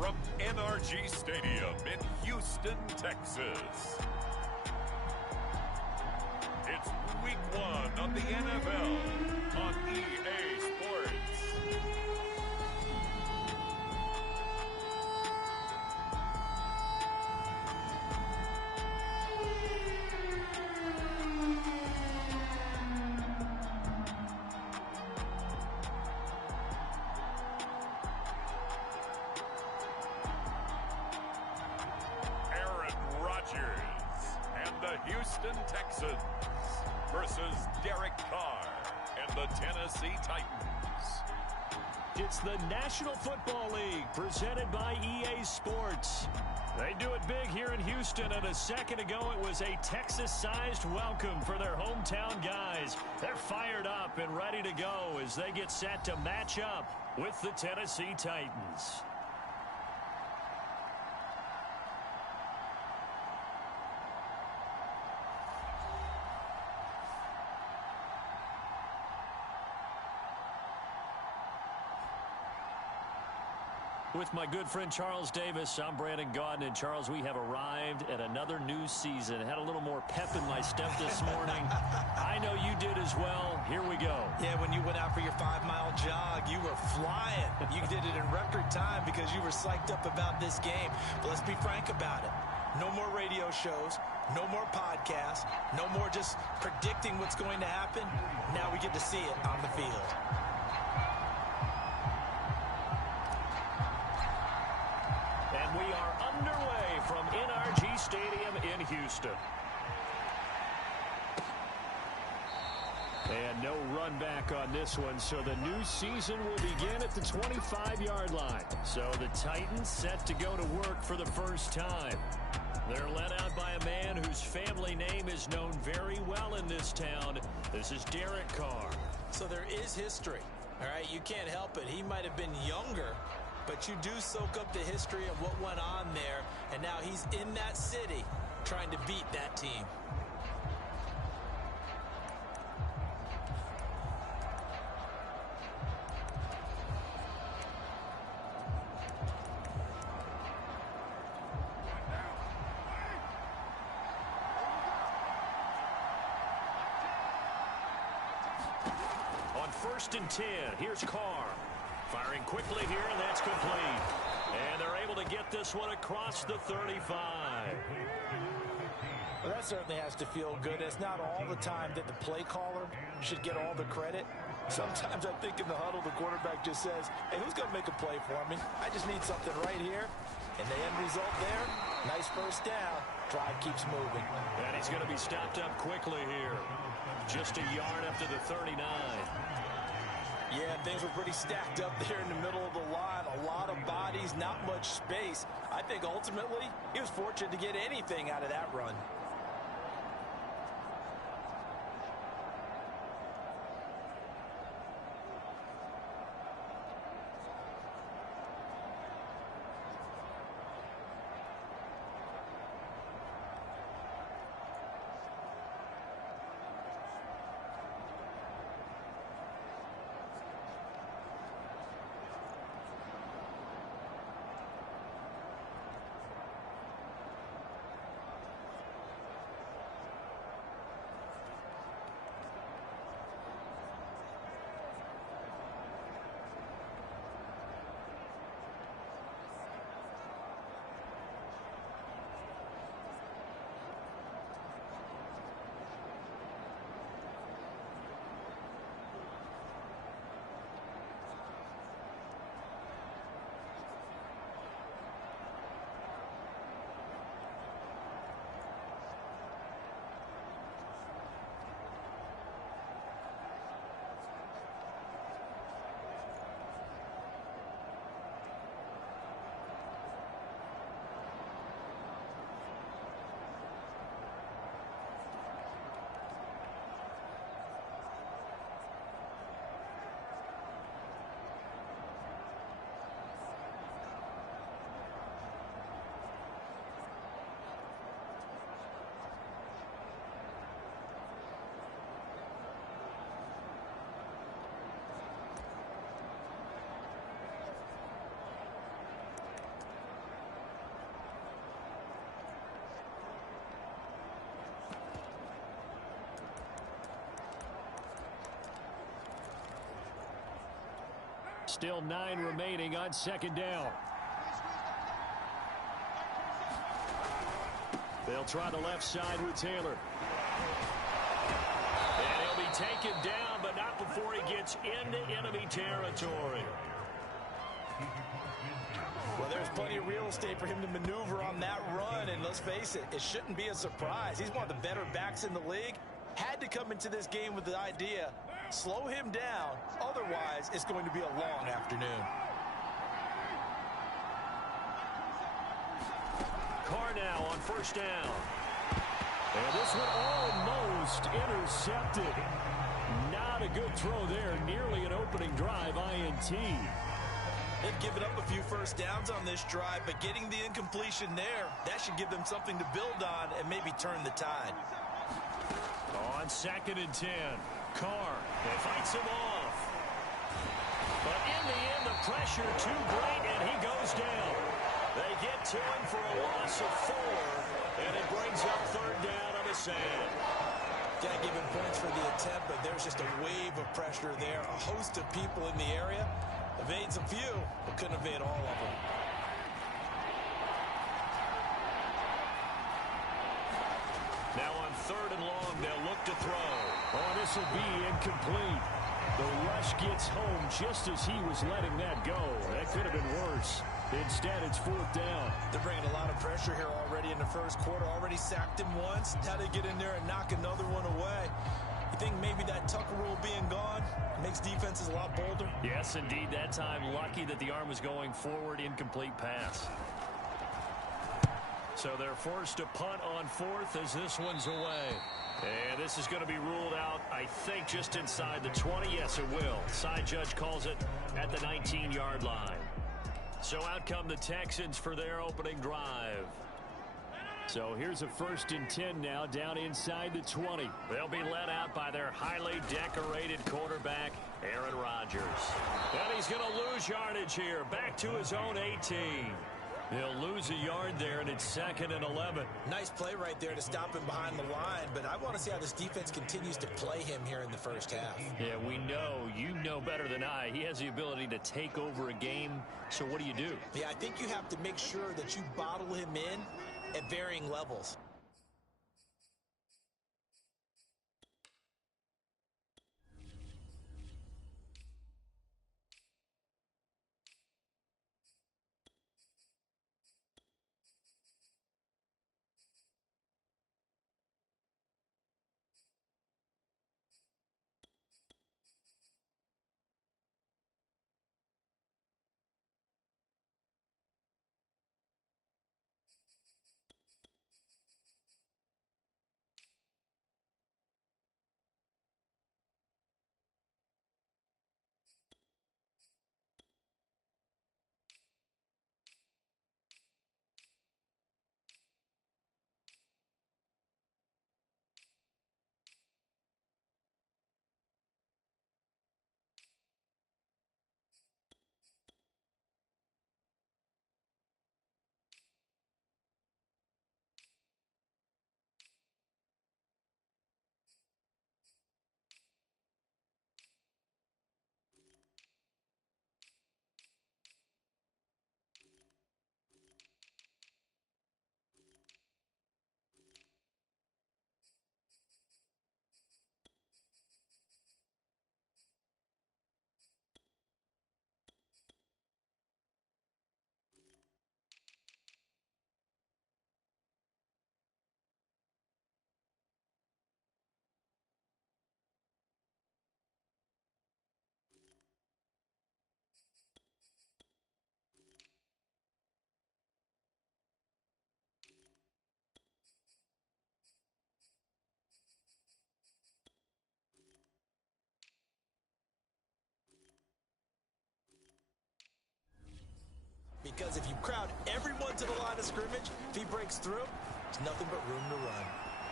from NRG Stadium in Houston, Texas. It's week 1 of the NFL on EA Sports. Houston Texans versus Derek Carr and the Tennessee Titans. It's the National Football League presented by EA Sports. They do it big here in Houston, and a second ago it was a Texas-sized welcome for their hometown guys. They're fired up and ready to go as they get set to match up with the Tennessee Titans. With my good friend Charles Davis, I'm Brandon Gaudin. And Charles, we have arrived at another new season. Had a little more pep in my step this morning. I know you did as well. Here we go. Yeah, when you went out for your 5-mile jog, you were flying. You did it in record time because you were psyched up about this game. But let's be frank about it. No more radio shows, no more podcasts, no more just predicting what's going to happen. Now we get to see it on the field. We are underway from NRG Stadium in Houston. And no run back on this one, so the new season will begin at the 25-yard line. So the Titans set to go to work for the first time. They're led out by a man whose family name is known very well in this town. This is Derek Carr. So there is history, all right? You can't help it. He might have been younger, but you do soak up the history of what went on there, and now he's in that city trying to beat that team. On 1st and 10, here's Carr. Firing quickly here, and that's complete. And they're able to get this one across the 35. Well, that certainly has to feel good. It's not all the time that the play caller should get all the credit. Sometimes I think in the huddle, the quarterback just says, hey, who's going to make a play for me? I just need something right here. And the end result there, nice first down. Drive keeps moving. And he's going to be stopped up quickly here. Just a yard after the 39. Yeah, things were pretty stacked up there in the middle of the line. A lot of bodies, not much space. I think ultimately he was fortunate to get anything out of that run. Still 9 remaining on second down. They'll try the left side with Taylor. And he'll be taken down, but not before he gets into enemy territory. Well, there's plenty of real estate for him to maneuver on that run, and let's face it, it shouldn't be a surprise. He's one of the better backs in the league. Had to come into this game with the idea, slow him down, otherwise it's going to be a long afternoon. Carr now on first down. And this one almost intercepted. Not a good throw there. Nearly an opening drive, INT. They've given up a few first downs on this drive, but getting the incompletion there, that should give them something to build on and maybe turn the tide. On 2nd and 10. Carr, they fights him off. But in the end, the pressure too great, and he goes down. They get to him for a loss of 4, and it brings up third down on the sand. Got to give him points for the attempt, but there's just a wave of pressure there. A host of people in the area. Evades a few, but couldn't evade all of them. Now on 3rd and long, they'll look to throw. Oh, this will be incomplete. The rush gets home just as he was letting that go. That could have been worse. Instead, it's 4th down. They're bringing a lot of pressure here already in the first quarter. Already sacked him once. Now they get in there and knock another one away. You think maybe that Tucker rule being gone makes defenses a lot bolder? Yes, indeed. That time, lucky that the arm was going forward. Incomplete pass. So they're forced to punt on 4th as this one's away. And this is going to be ruled out, I think, just inside the 20. Yes, it will. Side judge calls it at the 19-yard line. So out come the Texans for their opening drive. So here's a 1st and 10 now down inside the 20. They'll be led out by their highly decorated quarterback, Aaron Rodgers. And he's going to lose yardage here. Back to his own 18. They'll lose a yard there, and it's 2nd and 11. Nice play right there to stop him behind the line, but I want to see how this defense continues to play him here in the first half. Yeah, we know. You know better than I. He has the ability to take over a game, so what do you do? Yeah, I think you have to make sure that you bottle him in at varying levels. Because if you crowd everyone to the line of scrimmage, if he breaks through, there's nothing but room to run.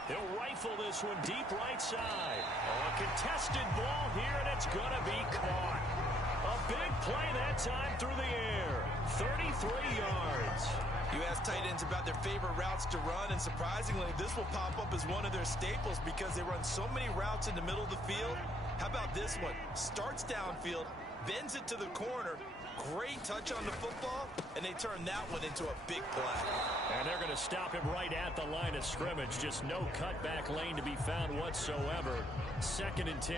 They'll rifle this one deep right side. Oh, a contested ball here, and it's going to be caught. A big play that time through the air. 33 yards. You ask tight ends about their favorite routes to run, and surprisingly, this will pop up as one of their staples because they run so many routes in the middle of the field. How about this one? Starts downfield, bends it to the corner. Great touch on the football, and they turn that one into a big play. And they're going to stop him right at the line of scrimmage. Just no cutback lane to be found whatsoever. 2nd and 10.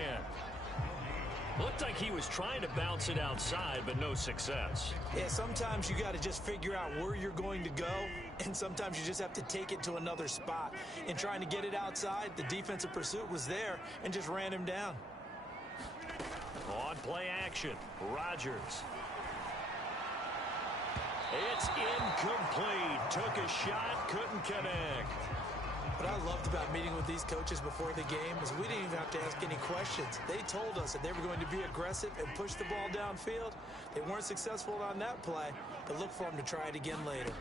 Looked like he was trying to bounce it outside, but no success. Yeah, sometimes you got to just figure out where you're going to go, and sometimes you just have to take it to another spot. In trying to get it outside, the defensive pursuit was there and just ran him down. On play action, Rodgers. It's incomplete. Took a shot, couldn't connect. What I loved about meeting with these coaches before the game is we didn't even have to ask any questions. They told us that they were going to be aggressive and push the ball downfield. They weren't successful on that play, but look for them to try it again later.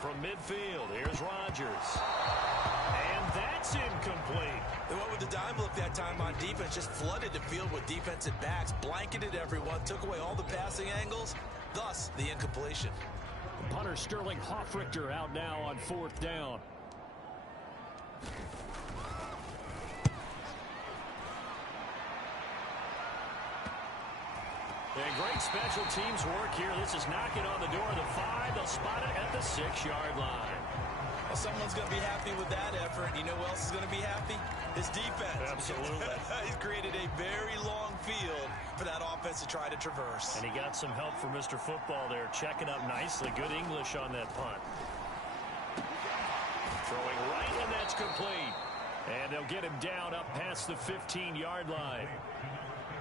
From midfield, here's Rodgers. And that's incomplete. They went with the dime look that time on defense, just flooded the field with defensive backs, blanketed everyone, took away all the passing angles, thus the incompletion. Punter Sterling Hoffrichter out now on 4th down. And great special teams work here. This is knocking on the door of the 5. They'll spot it at the 6-yard line. Well, someone's going to be happy with that effort. You know who else is going to be happy? His defense. Absolutely. He's created a very long field for that offense to try to traverse. And he got some help from Mr. Football there, checking up nicely. Good English on that punt. Throwing right, and that's complete. And they'll get him down up past the 15-yard line.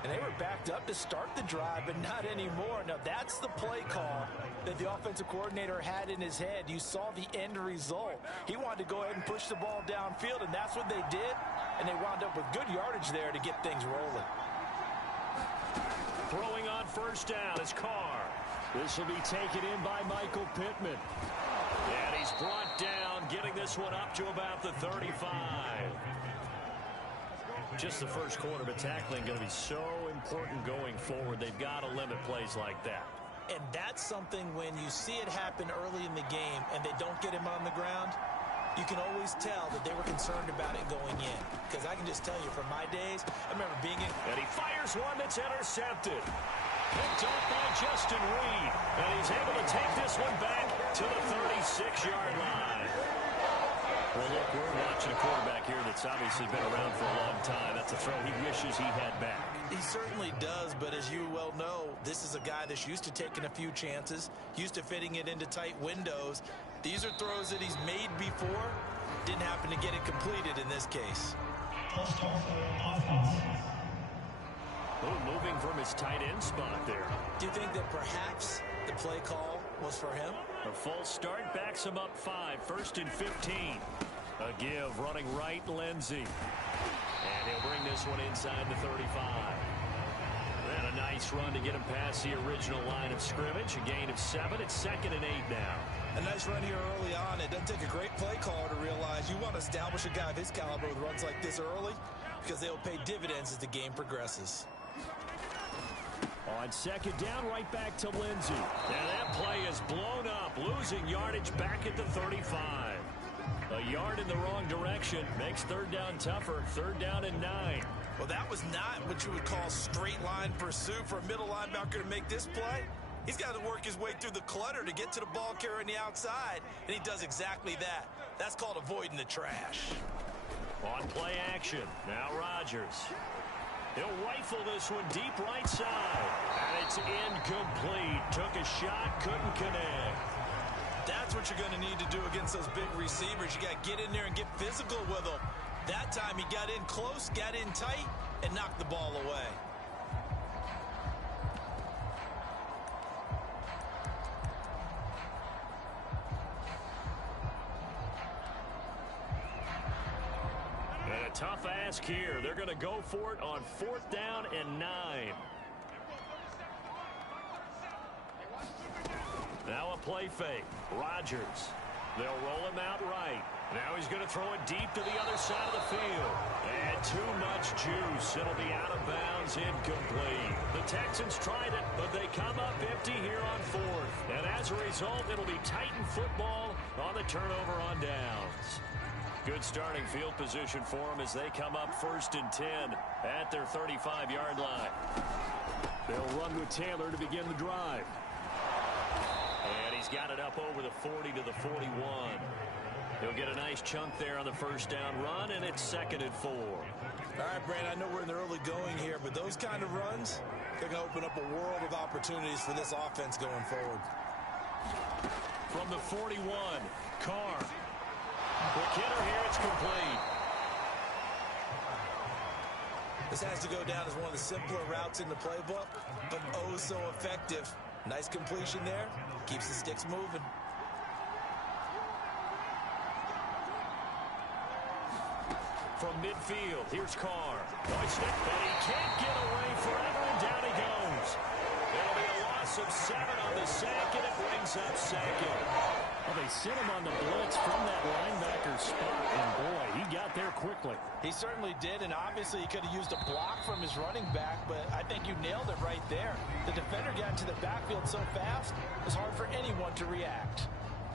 And they were backed up to start the drive, but not anymore. Now, that's the play call that the offensive coordinator had in his head. You saw the end result. He wanted to go ahead and push the ball downfield, and that's what they did. And they wound up with good yardage there to get things rolling. Throwing on 1st down is Carr. This will be taken in by Michael Pittman. And he's brought down, getting this one up to about the 35. Just the first quarter, but tackling going to be so important going forward. They've got to limit plays like that. And that's something when you see it happen early in the game and they don't get him on the ground, you can always tell that they were concerned about it going in. Because I can just tell you from my days, I remember being in. And he fires one that's intercepted. Picked off by Justin Reed. And he's able to take this one back to the 36-yard line. Well, look, we're watching a quarterback here that's obviously been around for a long time. That's a throw he wishes he had back. He certainly does, but as you well know, this is a guy that's used to taking a few chances, used to fitting it into tight windows. These are throws that he's made before. Didn't happen to get it completed in this case. Oh, moving from his tight end spot there. Do you think that perhaps the play call was for him? A false start backs him up 5. 1st and 15. A give running right, Lindsey. And he'll bring this one inside the 35. And a nice run to get him past the original line of scrimmage. A gain of 7. It's 2nd and 8 now. A nice run here early on. It doesn't take a great play caller to realize you want to establish a guy of his caliber with runs like this early because they'll pay dividends as the game progresses. On 2nd down, right back to Lindsey. And that play is blown up, losing yardage back at the 35. A yard in the wrong direction makes 3rd down tougher. 3rd down and 9. Well, that was not what you would call straight line pursuit for a middle linebacker to make this play. He's got to work his way through the clutter to get to the ball carrier on the outside, and he does exactly that. That's called avoiding the trash. On play action, now Rodgers. He'll rifle this one deep right side. And it's incomplete. Took a shot, couldn't connect. That's what you're going to need to do against those big receivers. You got to get in there and get physical with them. That time he got in close, got in tight, and knocked the ball away. And a tough ask here. They're going to go for it on 4th down and 9. Now a play fake. Rodgers. They'll roll him out right. Now he's going to throw it deep to the other side of the field. And too much juice. It'll be out of bounds, incomplete. The Texans tried it, but they come up empty here on 4th. And as a result, it'll be Titan football on the turnover on downs. Good starting field position for them as they come up 1st and 10 at their 35-yard line. They'll run with Taylor to begin the drive. And he's got it up over the 40 to the 41. He'll get a nice chunk there on the first down run, and it's 2nd and 4. All right, Brandon, I know we're in the early going here, but those kind of runs, they're going to open up a world of opportunities for this offense going forward. From the 41, Carr. Quick hitter here, it's complete. This has to go down as one of the simpler routes in the playbook, but oh so effective. Nice completion there. Keeps the sticks moving. From midfield, here's Carr. Nice stick, but he can't get away forever, and down he goes. It'll be a loss of 7 on the sack, and it brings up 2nd. Well, they sent him on the blitz from that linebacker spot, and boy, he got there quickly. He certainly did, and obviously he could have used a block from his running back, but I think you nailed it right there. The defender got into the backfield so fast, it was hard for anyone to react.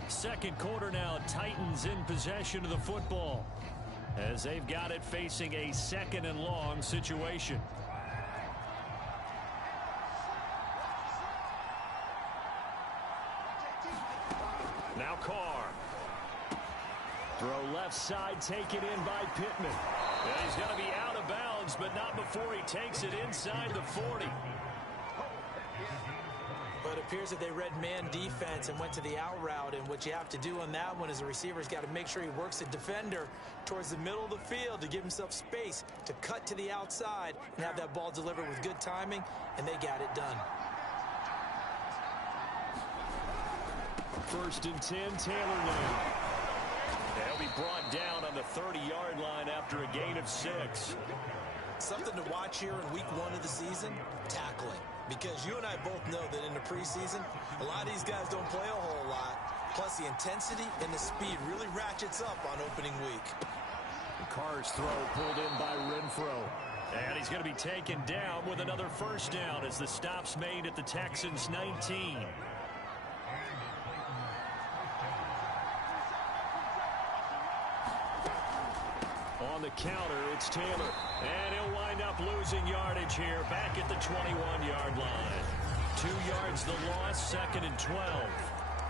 Second quarter now, Titans in possession of the football, as they've got it facing a 2nd and long situation. Now Carr. Throw left side, taken in by Pittman. And he's going to be out of bounds, but not before he takes it inside the 40. But it appears that they read man defense and went to the out route, and what you have to do on that one is the receiver's got to make sure he works the defender towards the middle of the field to give himself space to cut to the outside and have that ball delivered with good timing, and they got it done. 1st and 10, Taylor now. They'll be brought down on the 30-yard line after a gain of 6. Something to watch here in week 1 of the season, tackling. Because you and I both know that in the preseason, a lot of these guys don't play a whole lot. Plus, the intensity and the speed really ratchets up on opening week. Carr's throw pulled in by Renfro. And he's going to be taken down with another first down as the stop's made at the Texans' 19. On the counter, it's Taylor. And he'll wind up losing yardage here back at the 21-yard line. 2 yards the loss, 2nd and 12.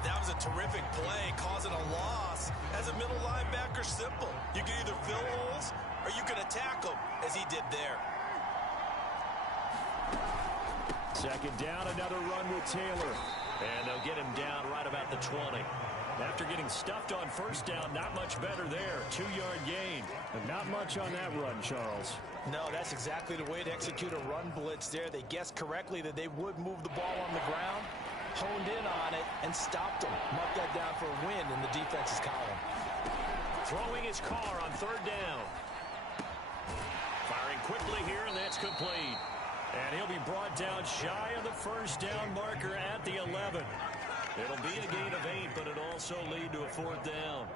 That was a terrific play, causing a loss. As a middle linebacker, simple. You can either fill holes or you can attack them, as he did there. 2nd down, another run with Taylor. And they'll get him down right about the 20. After getting stuffed on first down, not much better there. 2-yard gain. And not much on that run, Charles. No, that's exactly the way to execute a run blitz there. They guessed correctly that they would move the ball on the ground, honed in on it, and stopped them. Marked that down for a win in the defense's column. Throwing his Carr on 3rd down. Firing quickly here, and that's complete. And he'll be brought down shy of the first down marker at the 11. It'll be a gain of 8, but it'll also lead to a 4th down.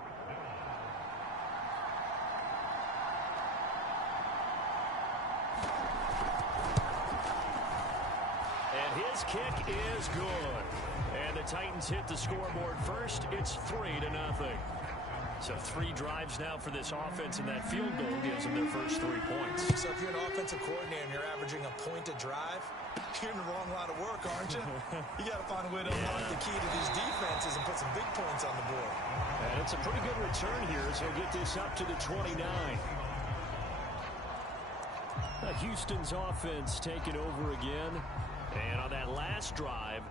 And his kick is good. And the Titans hit the scoreboard first. It's 3-0. So 3 drives now for this offense, and that field goal gives them their first 3 points. So if you're an offensive coordinator and you're averaging a point a drive, you're in the wrong line of work, aren't you? You got to find a way to unlock the key to these defenses and put some big points on the board. And it's a pretty good return here as he'll get this up to the 29. Houston's offense taking over again. And on that last drive,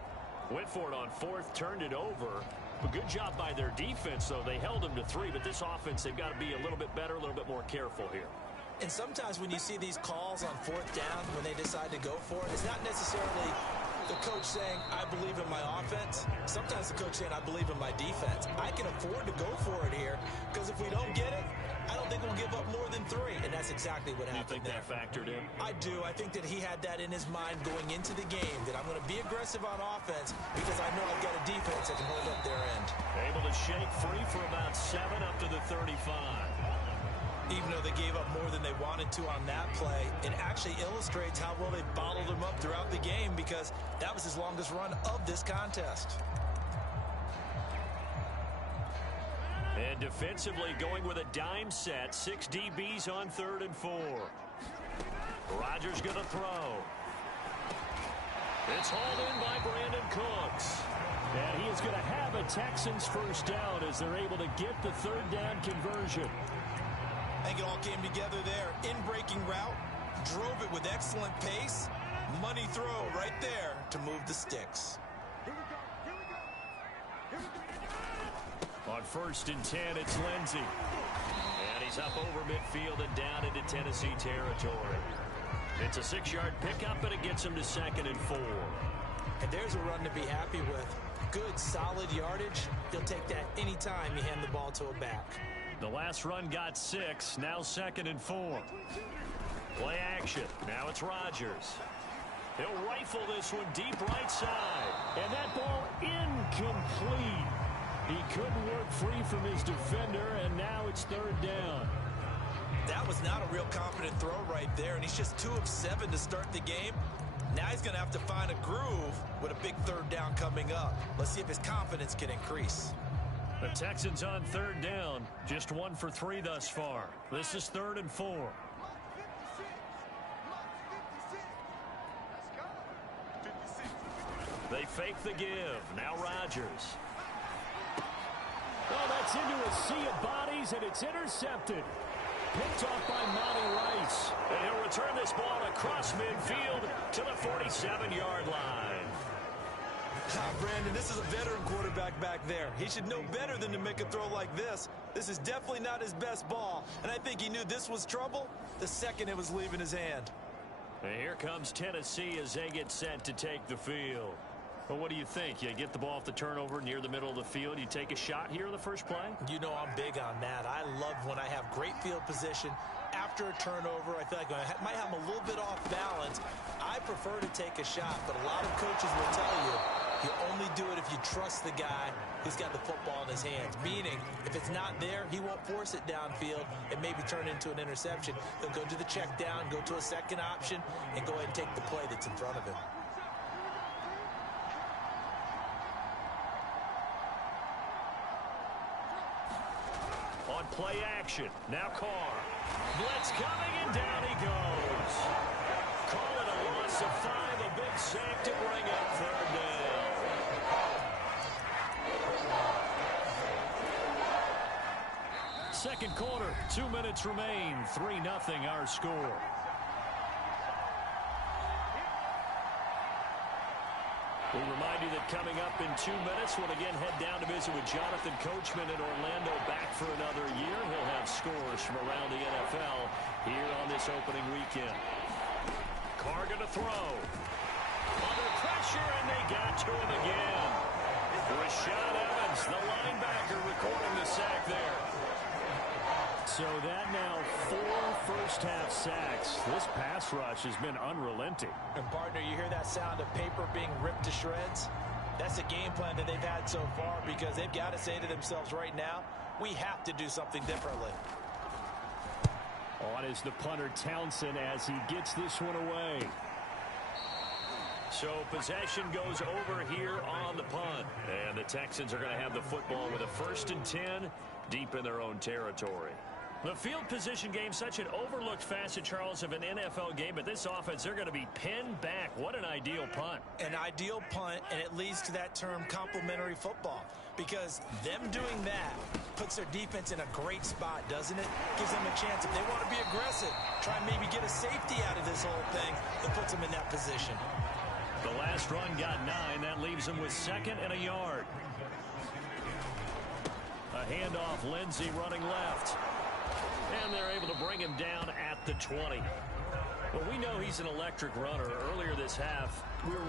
went for it on 4th, turned it over. But good job by their defense, though. They held them to 3, but this offense, they've got to be a little bit better, a little bit more careful here. And sometimes when you see these calls on 4th down, when they decide to go for it, it's not necessarily the coach saying, I believe in my offense. Sometimes the coach saying, I believe in my defense. I can afford to go for it here, because if we don't get it, I don't think we'll give up more than 3. And that's exactly what happened there. You think that factored in? I do. I think that he had that in his mind going into the game, that I'm going to be aggressive on offense because I know I've got a defense that can hold up their end. Able to shake free for about 7 up to the 35. Even though they gave up more than they wanted to on that play, it actually illustrates how well they bottled him up throughout the game, because that was his longest run of this contest. And defensively going with a dime set. 6 DBs on 3rd and 4. Rodgers going to throw. It's hauled in by Brandon Cooks. And he is going to have a Texans first down as they're able to get the third down conversion. I think it all came together there. In-breaking route, drove it with excellent pace. Money throw right there to move the sticks. On 1st and 10, it's Lindsey. And he's up over midfield and down into Tennessee territory. It's a 6-yard pickup, and it gets him to 2nd and 4. And there's a run to be happy with. Good, solid yardage. He'll take that anytime you hand the ball to a back. The last run got 6, now 2nd and 4. Play action. Now it's Rodgers. He'll rifle this one deep right side. And that ball incomplete. He couldn't work free from his defender, and now it's 3rd down. That was not a real confident throw right there, and he's just 2 of 7 to start the game. Now he's going to have to find a groove with a big 3rd down coming up. Let's see if his confidence can increase. The Texans on 3rd down, just 1 for 3 thus far. This is 3rd and 4. They fake the give. Now Rodgers. Oh, that's into a sea of bodies, and it's intercepted. Picked off by Monty Rice. And he'll return this ball across midfield to the 47-yard line. Brandon, this is a veteran quarterback back there. He should know better than to make a throw like this. This is definitely not his best ball, and I think he knew this was trouble the second it was leaving his hand. And here comes Tennessee as they get set to take the field. Well, what do you think? You get the ball off the turnover near the middle of the field. You take a shot here in the first play? You know I'm big on that. I love when I have great field position. After a turnover, I feel like I might have him a little bit off balance. I prefer to take a shot, but a lot of coaches will tell you you only do it if you trust the guy who's got the football in his hands. Meaning, if it's not there, he won't force it downfield and maybe turn it into an interception. He'll go to the check down, go to a second option, and go ahead and take the play that's in front of him. On play action, now Carr. Blitz coming, and down he goes. Call it a loss of 5, a big sack to bring up 3rd down. Second quarter, 2 minutes remain. 3-0 our score. We remind you that coming up in 2 minutes, we'll again head down to visit with Jonathan Coachman in Orlando, back for another year. He'll have scores from around the NFL here on this opening weekend. Carr going to throw. Under pressure, and they got to him again. Rashad Evans, the linebacker, recording the sack there. So that now 4 first-half sacks. This pass rush has been unrelenting. And partner, you hear that sound of paper being ripped to shreds? That's a game plan that they've had so far, because they've got to say to themselves right now, we have to do something differently. On is the punter Townsend as he gets this one away. So possession goes over here on the punt. And the Texans are going to have the football with a 1st and 10 deep in their own territory. The field position game, such an overlooked facet, Charles, of an NFL game, but this offense, they're going to be pinned back. What an ideal punt. An ideal punt, and it leads to that term complementary football, because them doing that puts their defense in a great spot, doesn't it? Gives them a chance. If they want to be aggressive, try and maybe get a safety out of this whole thing, it puts them in that position. The last run got 9. That leaves them with 2nd and a yard. A handoff, Lindsey running left. And they're able to bring him down at the 20. Well, we know he's an electric runner. Earlier this half, you were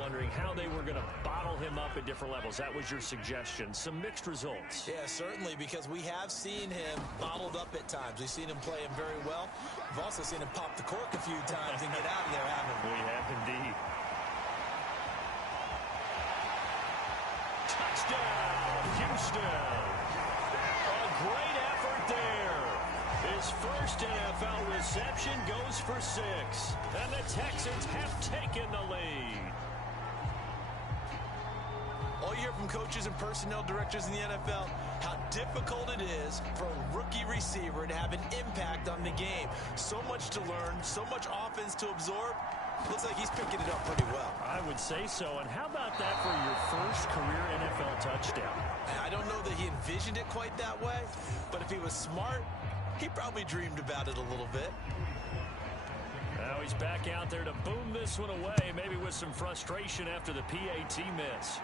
wondering how they were going to bottle him up at different levels. That was your suggestion. Some mixed results. Yeah, certainly, because we have seen him bottled up at times. We've seen him play him very well. We've also seen him pop the cork a few times and get out of there, haven't we? We have indeed. Touchdown, Houston. A great effort there. His first NFL reception goes for 6. And the Texans have taken the lead. All you hear from coaches and personnel directors in the NFL, how difficult it is for a rookie receiver to have an impact on the game. So much to learn, so much offense to absorb. Looks like he's picking it up pretty well. I would say so. And how about that for your first career NFL touchdown? I don't know that he envisioned it quite that way, but if he was smart, he probably dreamed about it a little bit. Now he's back out there to boom this one away, maybe with some frustration after the PAT miss.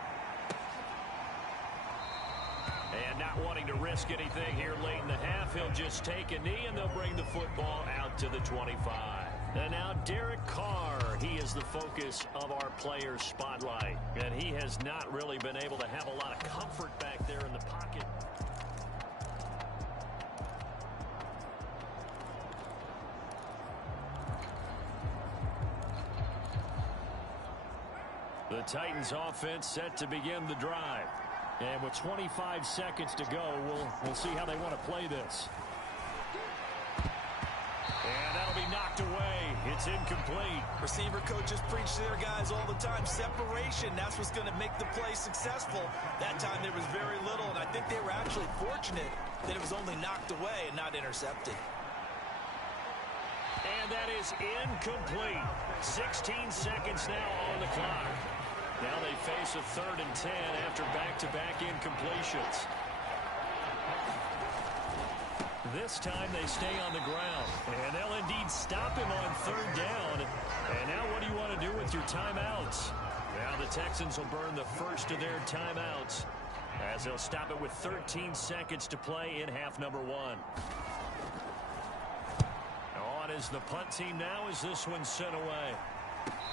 And not wanting to risk anything here late in the half, he'll just take a knee, and they'll bring the football out to the 25. And now Derek Carr, he is the focus of our player spotlight. And he has not really been able to have a lot of comfort back there in the pocket. The Titans offense set to begin the drive. And with 25 seconds to go, we'll see how they want to play this. And that'll be knocked away. It's incomplete. Receiver coaches preach to their guys all the time. Separation, that's what's going to make the play successful. That time there was very little, and I think they were actually fortunate that it was only knocked away and not intercepted. And that is incomplete. 16 seconds now on the clock. Now they face a 3rd and 10 after back-to-back incompletions. This time they stay on the ground. And they'll indeed stop him on 3rd down. And now what do you want to do with your timeouts? Now the Texans will burn the first of their timeouts as they'll stop it with 13 seconds to play in half number 1. On is the punt team now as this one's sent away.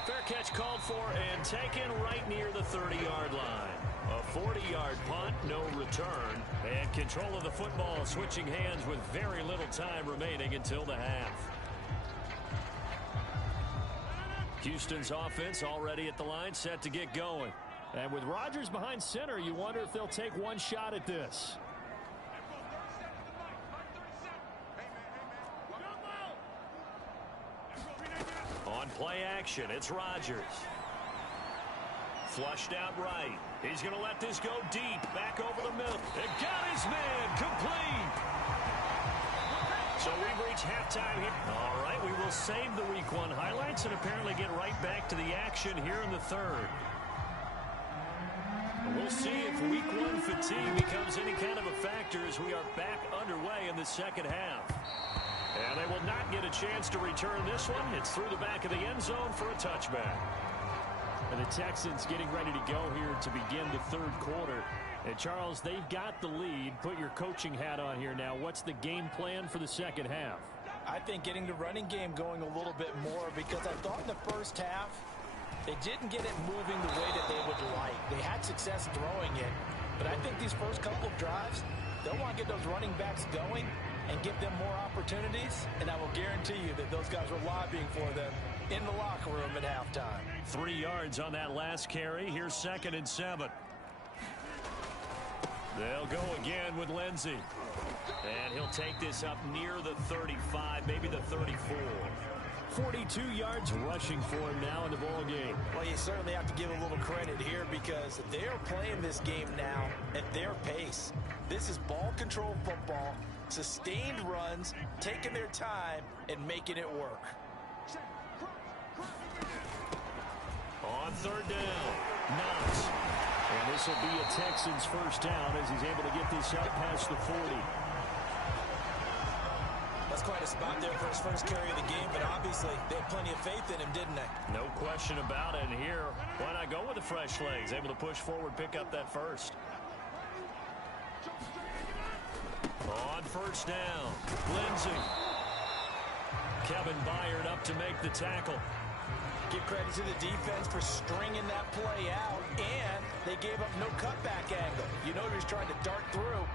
Fair catch called for and taken right near the 30-yard line. A 40-yard punt, no return. And control of the football switching hands with very little time remaining until the half. Houston's offense already at the line, set to get going. And with Rodgers behind center, you wonder if they'll take one shot at this. On play action, it's Rodgers. Flushed out right. He's going to let this go deep. Back over the middle. It got his man. Complete. So we've reached halftime here. All right, we will save the Week 1 highlights and apparently get right back to the action here in the 3rd. We'll see if Week 1 fatigue becomes any kind of a factor as we are back underway in the 2nd half. And they will not get a chance to return this one. It's through the back of the end zone for a touchback. And the Texans getting ready to go here to begin the 3rd quarter. And Charles, they've got the lead. Put your coaching hat on here now. What's the game plan for the 2nd half? I think getting the running game going a little bit more, because I thought in the first half they didn't get it moving the way that they would like. They had success throwing it, but I think these first couple of drives, they'll want to get those running backs going and give them more opportunities, and I will guarantee you that those guys were lobbying for them in the locker room at halftime. 3 yards on that last carry. Here's 2nd and 7. They'll go again with Lindsey. And he'll take this up near the 35, maybe the 34. 42 yards rushing for him now in the ball game. Well, you certainly have to give a little credit here because they are playing this game now at their pace. This is ball control football, sustained runs, taking their time, and making it work. On 3rd down, Knox. And this will be a Texans first down as he's able to get this out past the 40. That's quite a spot there for his first carry of the game, but obviously they had plenty of faith in him, didn't they? No question about it. And here, why not go with the fresh legs? Able to push forward, pick up that first. On 1st down, Lindsey. Kevin Byard up to make the tackle. Give credit to the defense for stringing that play out, and they gave up no cutback angle. You know he was trying to dart through.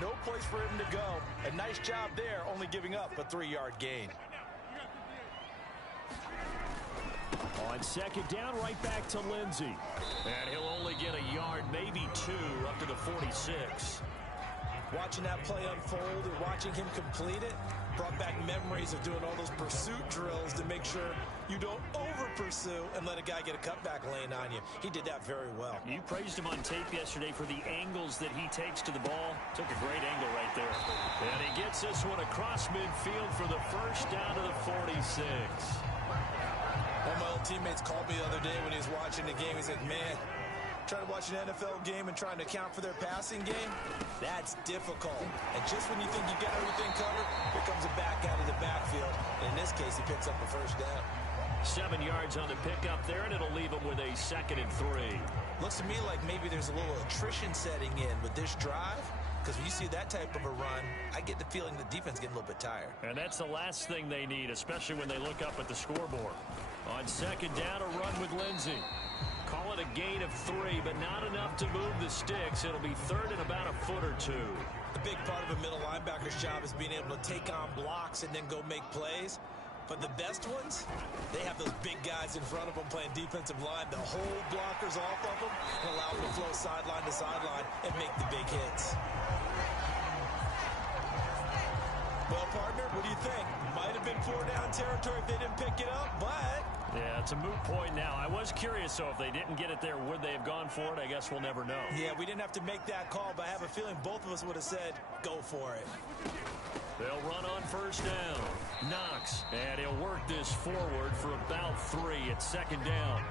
No place for him to go. A nice job there, only giving up a 3-yard gain. On 2nd down, right back to Lindsey. And he'll only get a yard, maybe 2, up to the 46. Watching that play unfold and watching him complete it brought back memories of doing all those pursuit drills to make sure you don't over-pursue and let a guy get a cutback lane on you. He did that very well. You praised him on tape yesterday for the angles that he takes to the ball. Took a great angle right there. And he gets this one across midfield for the first down to the 46. One of my old teammates called me the other day when he was watching the game. He said, man, trying to watch an NFL game and trying to account for their passing game, that's difficult. And just when you think you got everything covered, here comes a back out of the backfield. And in this case, he picks up a first down. 7 yards on the pickup there, and it'll leave him with a 2nd and 3. Looks to me like maybe there's a little attrition setting in with this drive. Because when you see that type of a run, I get the feeling the defense getting a little bit tired. And that's the last thing they need, especially when they look up at the scoreboard. On 2nd down, a run with Lindsey. Call it a gain of 3, but not enough to move the sticks. It'll be 3rd and about a foot or 2. A big part of a middle linebacker's job is being able to take on blocks and then go make plays. But the best ones, they have those big guys in front of them playing defensive line to hold blockers off of them and allow them to flow sideline to sideline and make the big hits. Well, partner, what do you think? Might have been 4-down territory if they didn't pick it up, but... Yeah, it's a moot point now. I was curious, so if they didn't get it there, would they have gone for it? I guess we'll never know. Yeah, we didn't have to make that call, but I have a feeling both of us would have said, go for it. They'll run on 1st down. Knox, and he'll work this forward for about 3 at 2nd down.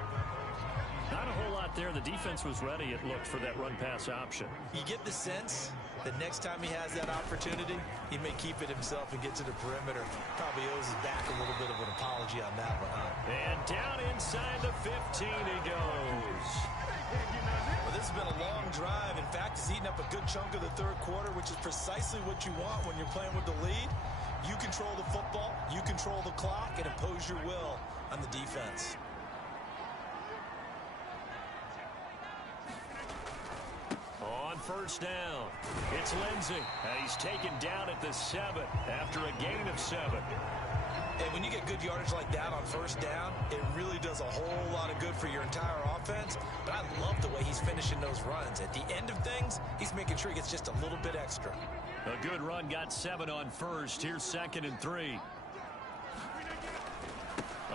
Not a whole lot there. The defense was ready, it looked, for that run-pass option. You get the sense that next time he has that opportunity, he may keep it himself and get to the perimeter. Probably owes his back a little bit of an apology on that one, huh? And down inside the 15 he goes. Well, this has been a long drive. In fact, he's eaten up a good chunk of the 3rd quarter, which is precisely what you want when you're playing with the lead. You control the football, you control the clock, and impose your will on the defense. On 1st down, it's Lindsey, and he's taken down at the 7 after a gain of 7. And when you get good yardage like that on 1st down, it really does a whole lot of good for your entire offense. But I love the way he's finishing those runs. At the end of things, he's making sure he gets just a little bit extra. A good run, got 7 on 1st. Here's 2nd and 3.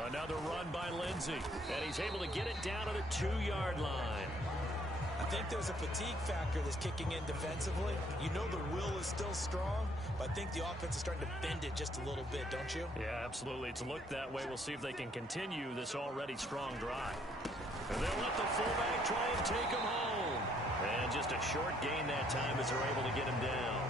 Another run by Lindsey, and he's able to get it down to the 2-yard line. I think there's a fatigue factor that's kicking in defensively. You know the will is still strong, but I think the offense is starting to bend it just a little bit, don't you? Yeah, absolutely. It's looked that way. We'll see if they can continue this already strong drive. And they'll let the fullback try and take him home. And just a short gain that time as they're able to get him down.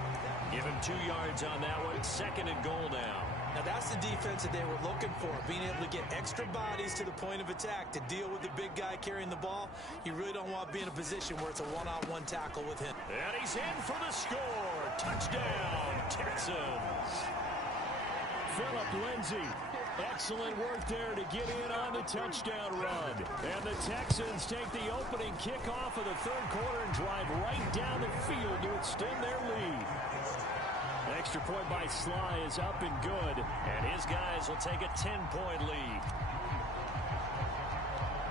Give him 2 yards on that one. 2nd and goal now. Now that's the defense that they were looking for, being able to get extra bodies to the point of attack to deal with the big guy carrying the ball. You really don't want to be in a position where it's a one-on-one tackle with him. And he's in for the score. Touchdown, Texans. Phillip Lindsey. Excellent work there to get in on the touchdown run. And the Texans take the opening kickoff of the 3rd quarter and drive right down the field to extend their lead. Extra point by Sly is up and good, and his guys will take a 10-point lead.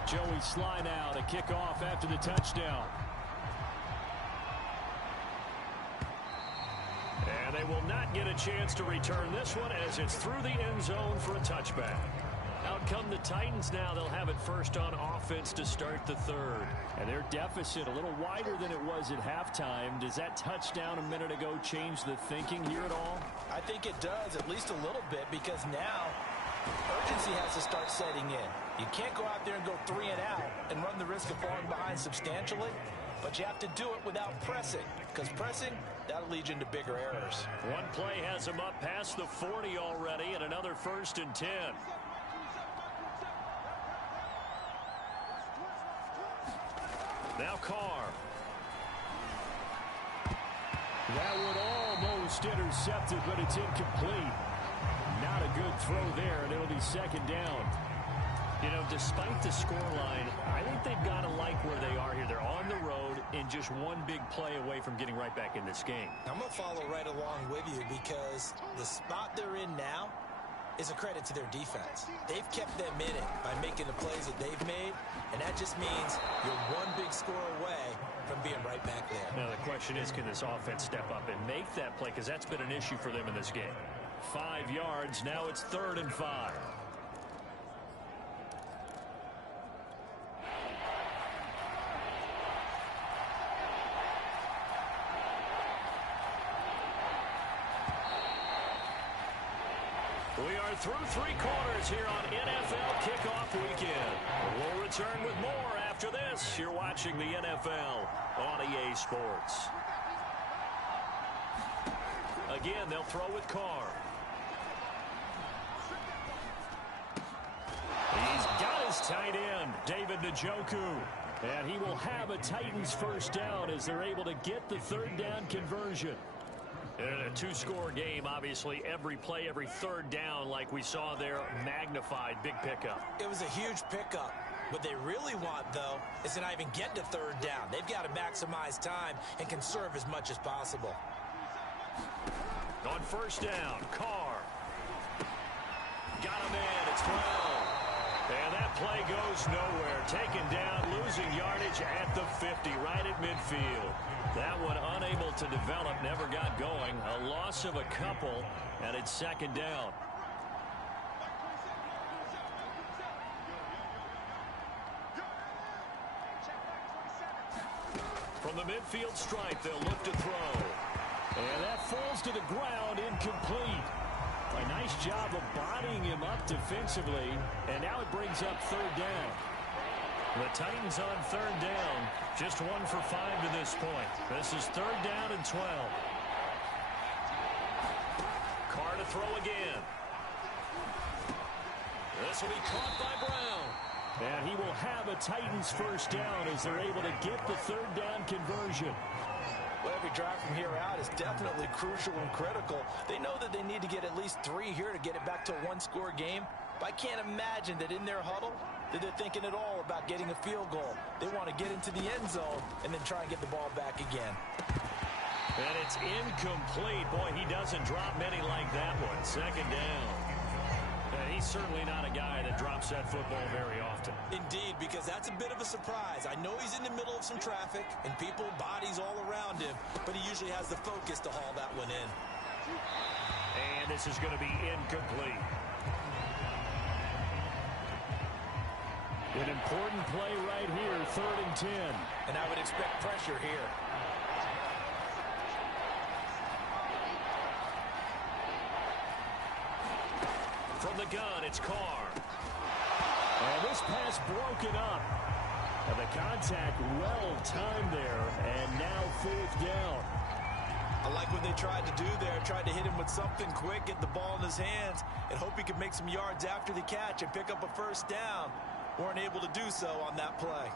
Joey Sly now to kick off after the touchdown. And they will not get a chance to return this one as it's through the end zone for a touchback. Out come the Titans now. They'll have it first on offense to start the 3rd. And their deficit a little wider than it was at halftime. Does that touchdown a minute ago change the thinking here at all? I think it does, at least a little bit, because now urgency has to start setting in. You can't go out there and go 3 and out and run the risk of falling behind substantially, but you have to do it without pressing, because pressing, that'll lead you into bigger errors. One play has him up past the 40 already, and another 1st and 10. Now Carr. That would almost intercept it, but it's incomplete. Not a good throw there, and it'll be 2nd down. You know, despite the scoreline, I think they've got to like where they are here. They're on the road and just one big play away from getting right back in this game. I'm going to follow right along with you because the spot they're in now is a credit to their defense. They've kept them in it by making the plays that they've made, and that just means you're one big score away from being right back there. Now, the question is, can this offense step up and make that play? Because that's been an issue for them in this game. 5 yards. Now it's 3rd and 5. We are through 3 quarters here on NFL Kickoff Weekend. We'll return with more after this. You're watching the NFL on EA Sports. Again, they'll throw with Carr. He's got his tight end, David Njoku. And he will have a Titans first down as they're able to get the 3rd down conversion. In a 2-score game, obviously, every play, every 3rd down, like we saw there, magnified. Big pickup. It was a huge pickup. What they really want, though, is to not even get to 3rd down. They've got to maximize time and conserve as much as possible. On 1st down, Carr. Got him in. It's 12. And that play goes nowhere. Taken down, losing yardage at the 50, right at midfield. That one unable to develop, never got going. A loss of a couple, and it's 2nd down. From the midfield stripe, they'll look to throw. And that falls to the ground, incomplete. A nice job of bodying him up defensively, and now it brings up 3rd down. The Titans on 3rd down, just 1 for 5 to this point. This is 3rd down and 12. Carr to throw again. This will be caught by Brown. And he will have a Titans first down as they're able to get the 3rd down conversion. Well, every drive from here out is definitely crucial and critical. They know that they need to get at least 3 here to get it back to a 1-score game. But I can't imagine that in their huddle that they're thinking at all about getting a field goal. They want to get into the end zone and then try and get the ball back again. And it's incomplete. Boy, he doesn't drop many like that one. 2nd down. And he's certainly not a guy that drops that football very often. Indeed, because that's a bit of a surprise. I know he's in the middle of some traffic and people, bodies all around him, but he usually has the focus to haul that one in. And this is going to be incomplete. An important play right here, 3rd and 10. And I would expect pressure here. From the gun, it's Carr. And this pass broken up. And the contact well timed there. And now 4th down. I like what they tried to do there. Tried to hit him with something quick, get the ball in his hands, and hope he could make some yards after the catch and pick up a first down. Weren't able to do so on that play.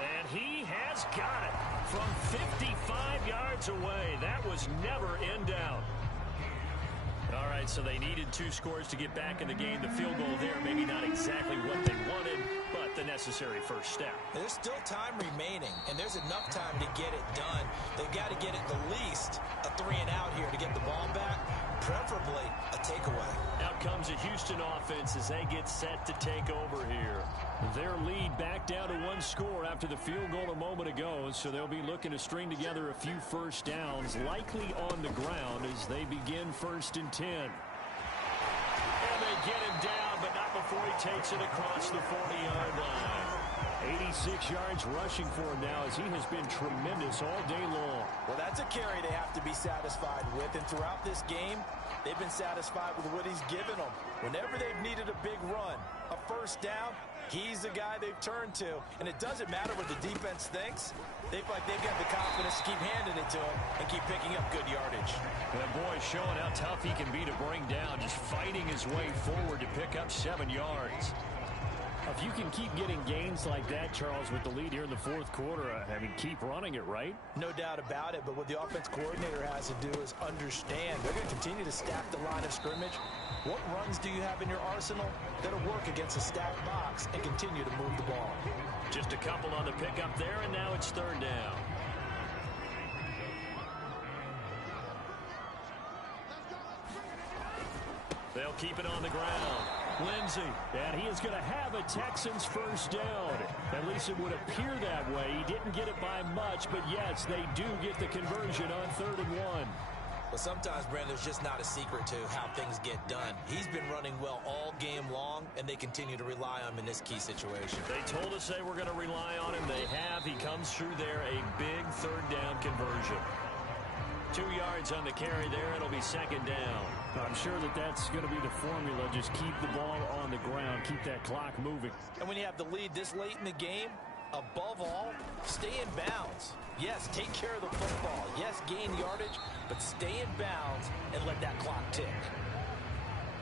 And he has got it from 55 yards away. That was never in doubt. All right, so they needed 2 scores to get back in the game. The field goal there, maybe not exactly what they wanted, but the necessary first step. There's still time remaining, and there's enough time to get it done. They've got to get at the least a 3-and-out here to get the ball back, preferably a takeaway. Out comes a Houston offense as they get set to take over here. Their lead back down to 1 score after the field goal a moment ago, so they'll be looking to string together a few first downs, likely on the ground as they begin 1st and 10. And they get him down, but not before he takes it across the 40-yard line. 86 yards rushing for him now as he has been tremendous all day long. Well, that's a carry they have to be satisfied with. And throughout this game, they've been satisfied with what he's given them. Whenever they've needed a big run, a first down, he's the guy they've turned to. And it doesn't matter what the defense thinks. They feel like they've got the confidence to keep handing it to him and keep picking up good yardage. And boy, showing how tough he can be to bring down, just fighting his way forward to pick up 7 yards. If you can keep getting gains like that, Charles, with the lead here in the 4th quarter, I mean, keep running it, right? No doubt about it, but what the offense coordinator has to do is understand they're going to continue to stack the line of scrimmage. What runs do you have in your arsenal that'll work against a stacked box and continue to move the ball? Just a couple on the pickup there, and now it's 3rd down. They'll keep it on the ground. Lindsey, and he is going to have a Texans first down. At least it would appear that way. He didn't get it by much, but yes, they do get the conversion on 3rd and 1. Well, sometimes, Brandon, there's just not a secret to how things get done. He's been running well all game long, and they continue to rely on him in this key situation. They told us they were going to rely on him. They have. He comes through there, a big 3rd down conversion. 2 yards on the carry there. It'll be second down. I'm sure that that's going to be the formula. Just keep the ball on the ground. Keep that clock moving. And when you have the lead this late in the game, above all, stay in bounds. Yes, take care of the football. Yes, gain yardage, but stay in bounds and let that clock tick.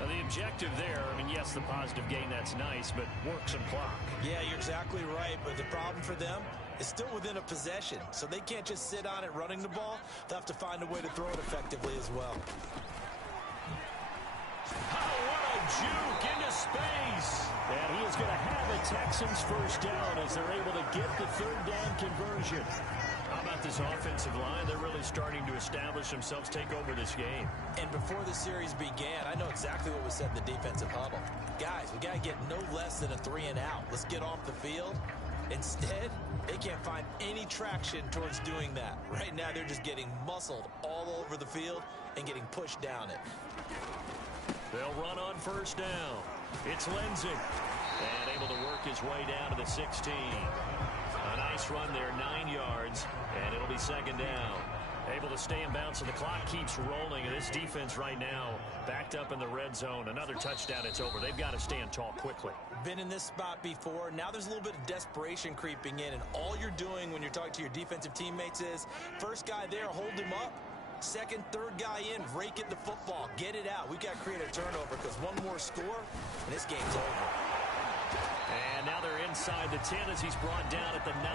Now the objective there, I mean, yes, the positive gain, that's nice, but work some clock. Yeah, you're exactly right, but the problem for them is still within a possession, so they can't just sit on it running the ball. They'll have to find a way to throw it effectively as well. Oh, what a juke into space. And he is going to have a Texans first down as they're able to get the third down conversion. How about this offensive line? They're really starting to establish themselves, take over this game. And before the series began, I know exactly what was said in the defensive huddle. Guys, we got to get no less than a 3-and-out. Let's get off the field. Instead, they can't find any traction towards doing that. Right now, they're just getting muscled all over the field and getting pushed down it. They'll run on first down. It's Lindsey. And able to work his way down to the 16. A nice run there, 9 yards, and it'll be second down. Able to stay in bounds, so the clock keeps rolling. And this defense right now backed up in the red zone. Another touchdown, it's over. They've got to stand tall quickly. Been in this spot before. Now there's a little bit of desperation creeping in, and all you're doing when you're talking to your defensive teammates is first guy there, hold him up. Second, third guy in, rake at the football. Get it out. We've got to create a turnover because one more score, and this game's over. And now they're inside the 10 as he's brought down at the 9.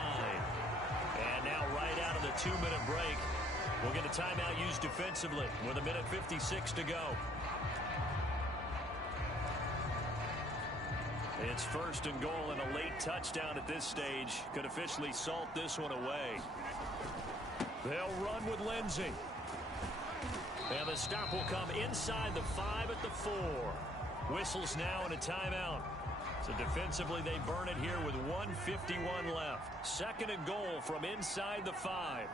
And now right out of the 2-minute break, we'll get a timeout used defensively with 1:56 to go. It's first and goal, and a late touchdown at this stage could officially salt this one away. They'll run with Lindsey. And the stop will come inside the 5 at the 4. Whistles now and a timeout. So defensively, they burn it here with 1:51 left. Second and goal from inside the 5.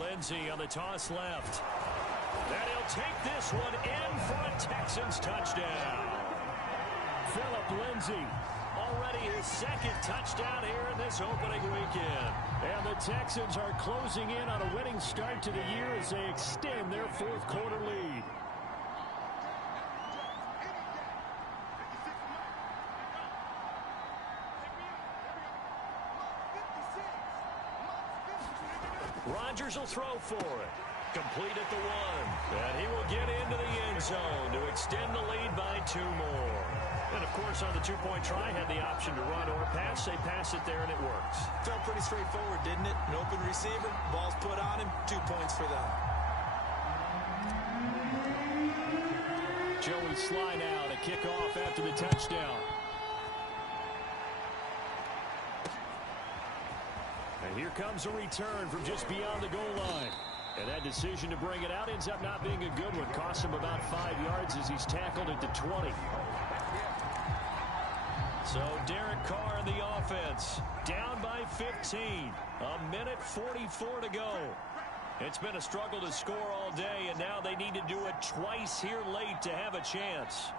Lindsey on the toss left. And he'll take this one in for a Texans touchdown. Phillip Lindsey, already his second touchdown here in this opening weekend. And the Texans are closing in on a winning start to the year as they extend their fourth quarter lead. Rodgers will throw for it. Complete at the 1. And he will get into the end zone to extend the lead by 2 more. And, of course, on the 2-point try, had the option to run or pass. They pass it there, and it works. Felt pretty straightforward, didn't it? An open receiver, ball's put on him, 2 points for them. Joey Sly now to kick off after the touchdown. And here comes a return from just beyond the goal line. And that decision to bring it out ends up not being a good one. Costs him about 5 yards as he's tackled at the 20. So Derek Carr in the offense, down by 15. 1:44 to go. It's been a struggle to score all day, and now they need to do it twice here late to have a chance.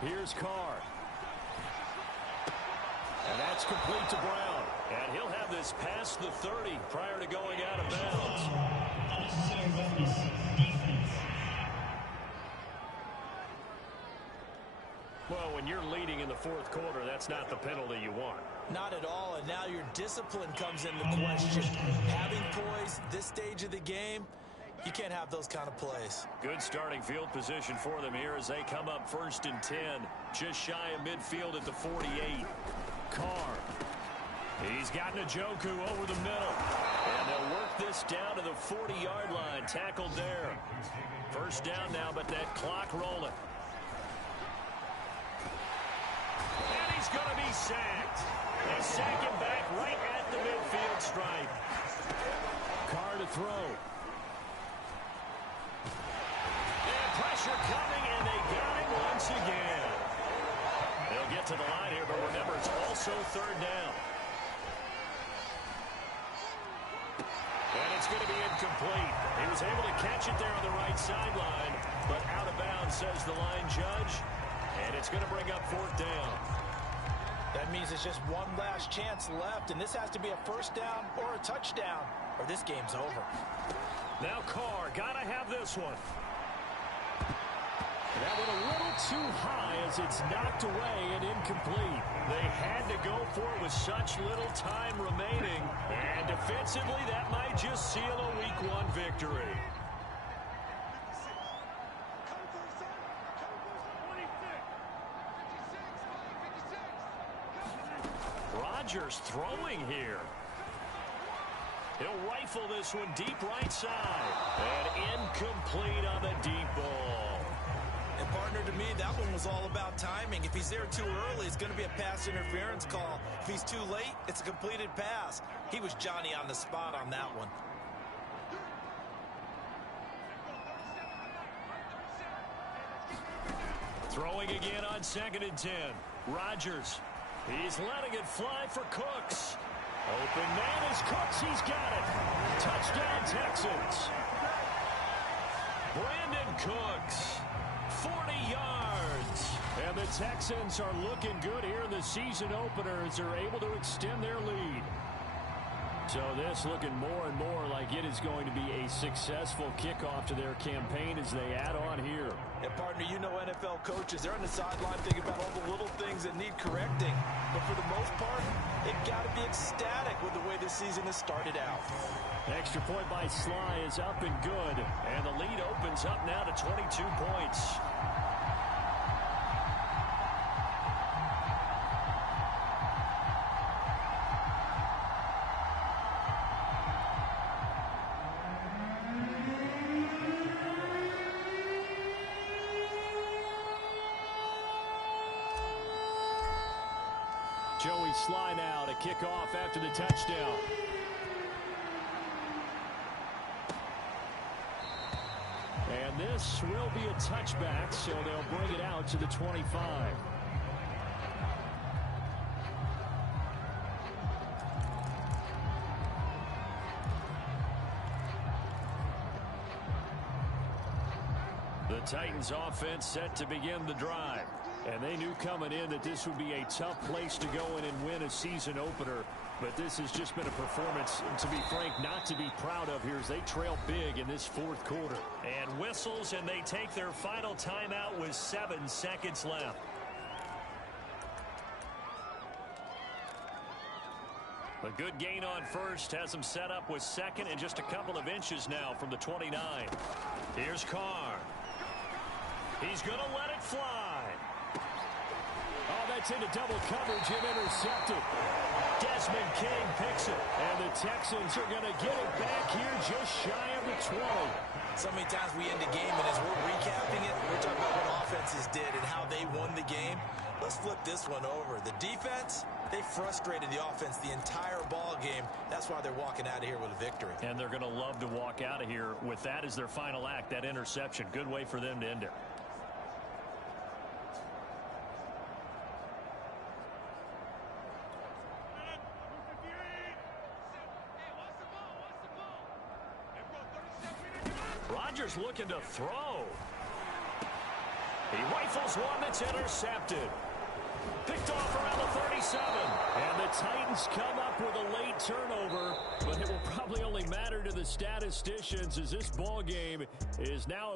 Here's Carr. And that's complete to Brown. And he'll have this past the 30 prior to going out of bounds. Well, when you're leading in the fourth quarter, that's not the penalty you want. Not at all, and now your discipline comes into question. Having poise this stage of the game, you can't have those kind of plays. Good starting field position for them here as they come up 1st and 10. Just shy of midfield at the 48. Carr. He's got Njoku over the middle. And they'll work this down to the 40-yard line. Tackled there. First down now, but that clock rolling. And he's going to be sacked. They sack him back right at the midfield stripe. Carr to throw. And pressure coming, and they got him once again. They'll get to the line here, but remember, it's also third down. And it's going to be incomplete. He was able to catch it there on the right sideline, but out of bounds, says the line judge. And it's going to bring up fourth down. That means it's just one last chance left, and this has to be a first down or a touchdown, or this game's over. Now Carr, got to have this one. That went a little too high as it's knocked away and incomplete. They had to go for it with such little time remaining. And defensively, that might just seal a Week 1 victory. Rodgers throwing here. He'll rifle this one deep right side. And incomplete on the deep ball. And partner, to me, that one was all about timing. If he's there too early, it's going to be a pass interference call. If he's too late, it's a completed pass. He was Johnny on the spot on that one. Throwing again on 2nd and 10. Rodgers. He's letting it fly for Cooks. Open man is Cooks. He's got it. Touchdown, Texans. Brandon Cooks. 40 yards. And the Texans are looking good here in the season opener as they're able to extend their lead. So this looking more and more like it is going to be a successful kickoff to their campaign as they add on here. And partner, you know NFL coaches, they're on the sideline thinking about all the little things that need correcting. But for the most part, they've got to be ecstatic with the way this season has started out. Extra point by Sly is up and good. And the lead opens up now to 22 points. Joey Sly now to kick off after the touchdown. And this will be a touchback, so they'll bring it out to the 25. The Titans offense set to begin the drive. And they knew coming in that this would be a tough place to go in and win a season opener. But this has just been a performance, to be frank, not to be proud of here as they trail big in this fourth quarter. And whistles, and they take their final timeout with 7 seconds left. A good gain on first has them set up with second and just a couple of inches now from the 29. Here's Carr. He's going to let it fly. Oh, that's into double coverage and intercepted. Desmond King picks it. And the Texans are going to get it back here just shy of the 20. So many times we end the game, and as we're recapping it, we're talking about what offenses did and how they won the game. Let's flip this one over. The defense, they frustrated the offense the entire ball game. That's why they're walking out of here with a victory. And they're going to love to walk out of here with that as their final act, that interception. Good way for them to end it. Rodgers looking to throw. He rifles one that's intercepted. Picked off around the 37. And the Titans come up with a late turnover, but it will probably only matter to the statisticians as this ball game is now